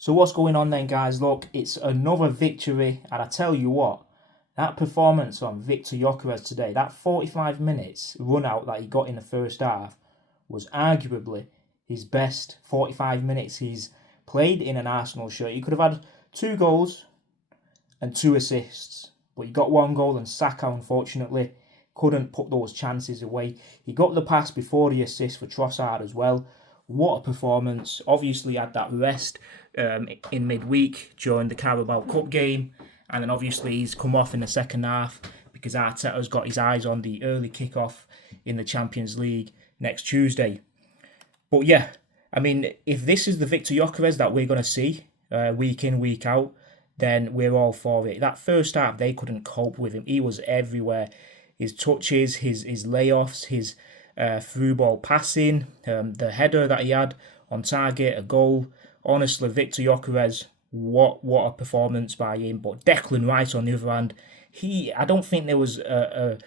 So what's going on then, guys? Look, it's another victory, and I tell you what, that performance on Victor Gyökeres today, that 45 minutes run out that he got in the first half, was arguably his best 45 minutes he's played in an Arsenal shirt. He could have had 2 goals and 2 assists, but he got 1 goal, and Saka unfortunately couldn't put those chances away. He got the pass before the assist for Trossard as well. What a performance. Obviously had that rest in midweek during the Carabao Cup game, and then obviously he's come off in the second half because Arteta's got his eyes on the early kick-off in the Champions League next Tuesday. But yeah, I mean, if this is the Victor Gyökeres that we're going to see week in, week out, then we're all for it. That first half, they couldn't cope with him. He was everywhere. His touches, his layoffs, his through ball passing, the header that he had on target, a goal. Honestly, Victor Gyökeres, what a performance by him. But Declan Rice, on the other hand, I don't think there was a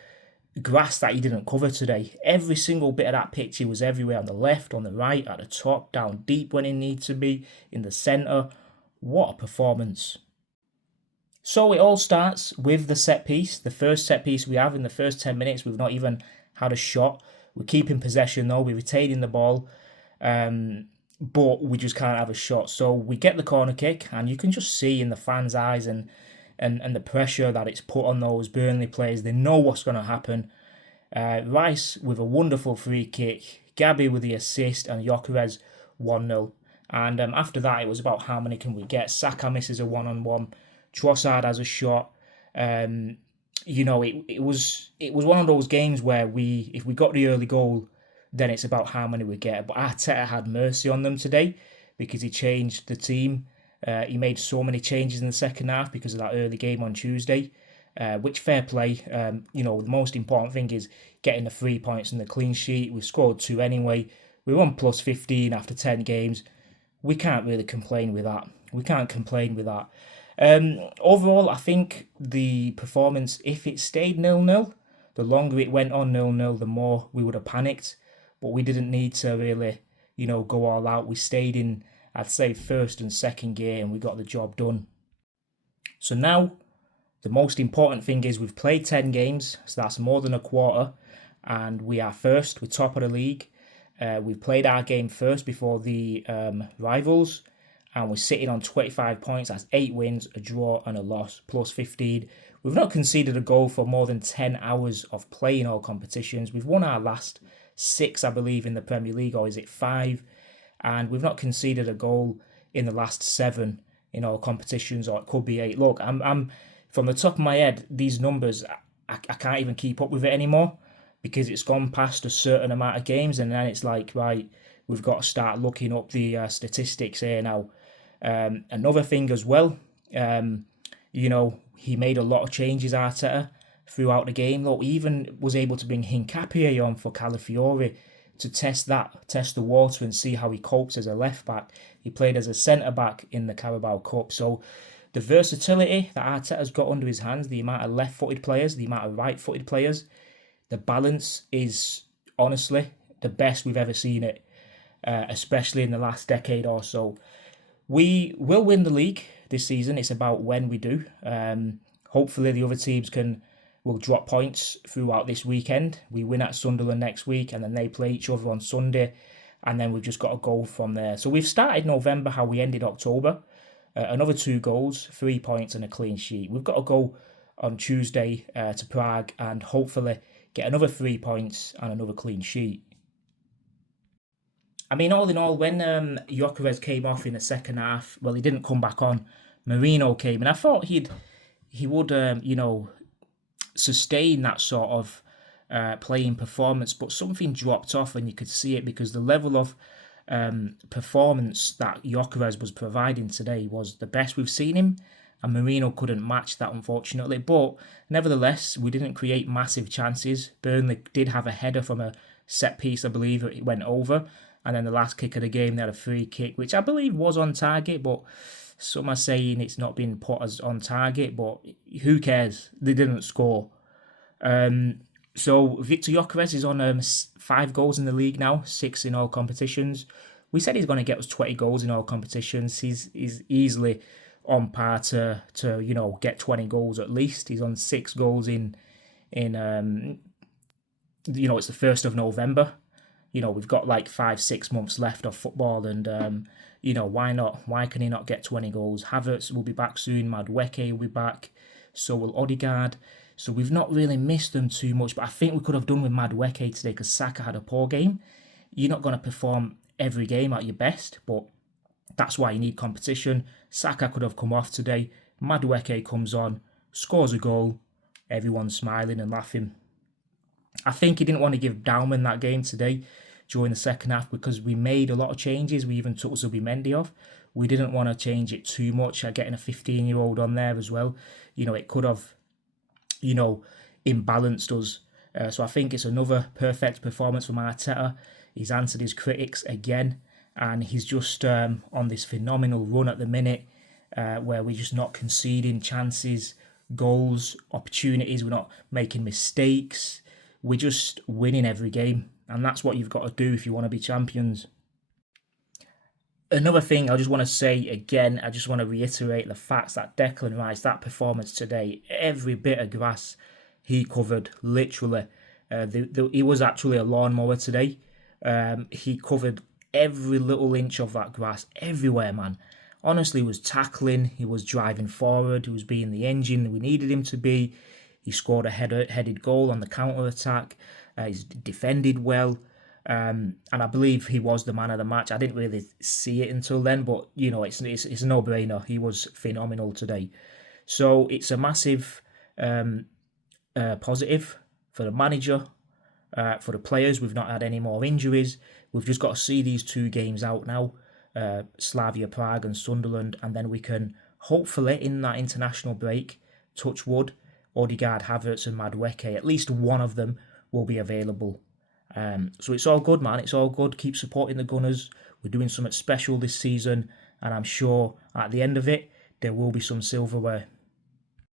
grass that he didn't cover today. Every single bit of that pitch, he was everywhere, on the left, on the right, at the top, down deep when he needs to be, in the centre. What a performance. So it all starts with the set piece. The first set piece we have in the first 10 minutes, we've not even had a shot. We're keeping possession though, we're retaining the ball, but we just can't have a shot. So we get the corner kick, and you can just see in the fans' eyes and the pressure that it's put on those Burnley players. They know what's going to happen. Rice with a wonderful free kick, Gabby with the assist, and Gyökeres 1-0. And after that, it was about how many can we get. Saka misses a one-on-one. Trossard has a shot. It was one of those games where if we got the early goal, then it's about how many we get. But Arteta had mercy on them today because he changed the team. He made so many changes in the second half because of that early game on Tuesday, which fair play. The most important thing is getting the 3 points and the clean sheet. We've scored 2 anyway. We're on plus 15 after 10 games. We can't really complain with that. Overall, I think the performance, if it stayed 0-0, the longer it went on 0-0, the more we would have panicked. But we didn't need to really, go all out. We stayed in, I'd say, first and second gear, and we got the job done. So now, the most important thing is we've played 10 games, so that's more than a quarter, and we are first, we're top of the league. We've played our game first before the rivals, and we're sitting on 25 points. That's 8 wins, a draw, and a loss, plus 15. We've not conceded a goal for more than 10 hours of playing all competitions. We've won our last 6, I believe, in the Premier League, or is it 5? And we've not conceded a goal in the last 7 in all competitions, or it could be 8. Look, I'm from the top of my head, these numbers, I can't even keep up with it anymore because it's gone past a certain amount of games, and then it's like, right, we've got to start looking up the statistics here now. Another thing as well, he made a lot of changes, Arteta, throughout the game. Look, he even was able to bring Hincapié on for Calafiori to test the water and see how he copes as a left back. He played as a centre back in the Carabao Cup. So the versatility that Arteta's got under his hands, the amount of left-footed players, the amount of right-footed players, the balance is honestly the best we've ever seen it, especially in the last decade or so. We will win the league this season. It's about when we do. Hopefully the other teams will drop points throughout this weekend. We win at Sunderland next week, and then they play each other on Sunday, and then we've just got to go from there. So we've started November how we ended October. Another 2 goals, 3 points, and a clean sheet. We've got to go on Tuesday to Prague and hopefully get another 3 points and another clean sheet. I mean, all in all, when Gyökeres came off in the second half, well, he didn't come back on. Marino came, and I thought he would, sustain that sort of playing performance, but something dropped off, and you could see it because the level of performance that Gyökeres was providing today was the best we've seen him, and Marino couldn't match that, unfortunately. But nevertheless, we didn't create massive chances. Burnley did have a header from a set piece, I believe, it went over. And then the last kick of the game, they had a free kick, which I believe was on target, but some are saying it's not been put as on target, but who cares? They didn't score. So Victor Gyökeres is on 5 goals in the league now, 6 in all competitions. We said he's going to get us 20 goals in all competitions. He's easily on par to get 20 goals at least. He's on 6 goals in it's the 1st of November. We've got like 5-6 months left of football, and why not? Why can he not get 20 goals? Havertz will be back soon. Madueke will be back. So will Odegaard. So we've not really missed them too much, but I think we could have done with Madueke today because Saka had a poor game. You're not going to perform every game at your best, but that's why you need competition. Saka could have come off today. Madueke comes on, scores a goal. Everyone's smiling and laughing. I think he didn't want to give Dauman that game today during the second half because we made a lot of changes. We even took Zubimendi off. We didn't want to change it too much. Getting a 15-year-old on there as well, it could have, imbalanced us. So I think it's another perfect performance from Arteta. He's answered his critics again, and he's just on this phenomenal run at the minute where we're just not conceding chances, goals, opportunities. We're not making mistakes. We're just winning every game, and that's what you've got to do if you want to be champions. Another thing I just want to say again, I just want to reiterate the facts that Declan Rice, that performance today, every bit of grass he covered, literally. He was actually a lawnmower today. He covered every little inch of that grass, everywhere, man. Honestly, he was tackling, he was driving forward, he was being the engine we needed him to be. He scored a headed goal on the counter-attack. He's defended well. And I believe he was the man of the match. I didn't really see it until then, but, it's a no-brainer. He was phenomenal today. So it's a massive positive for the manager, for the players. We've not had any more injuries. We've just got to see these 2 games out now, Slavia Prague and Sunderland, and then we can hopefully, in that international break, touch wood, Odegaard, Havertz and Madueke, at least one of them will be available. So it's all good, man. It's all good. Keep supporting the Gunners. We're doing something special this season, and I'm sure at the end of it, there will be some silverware.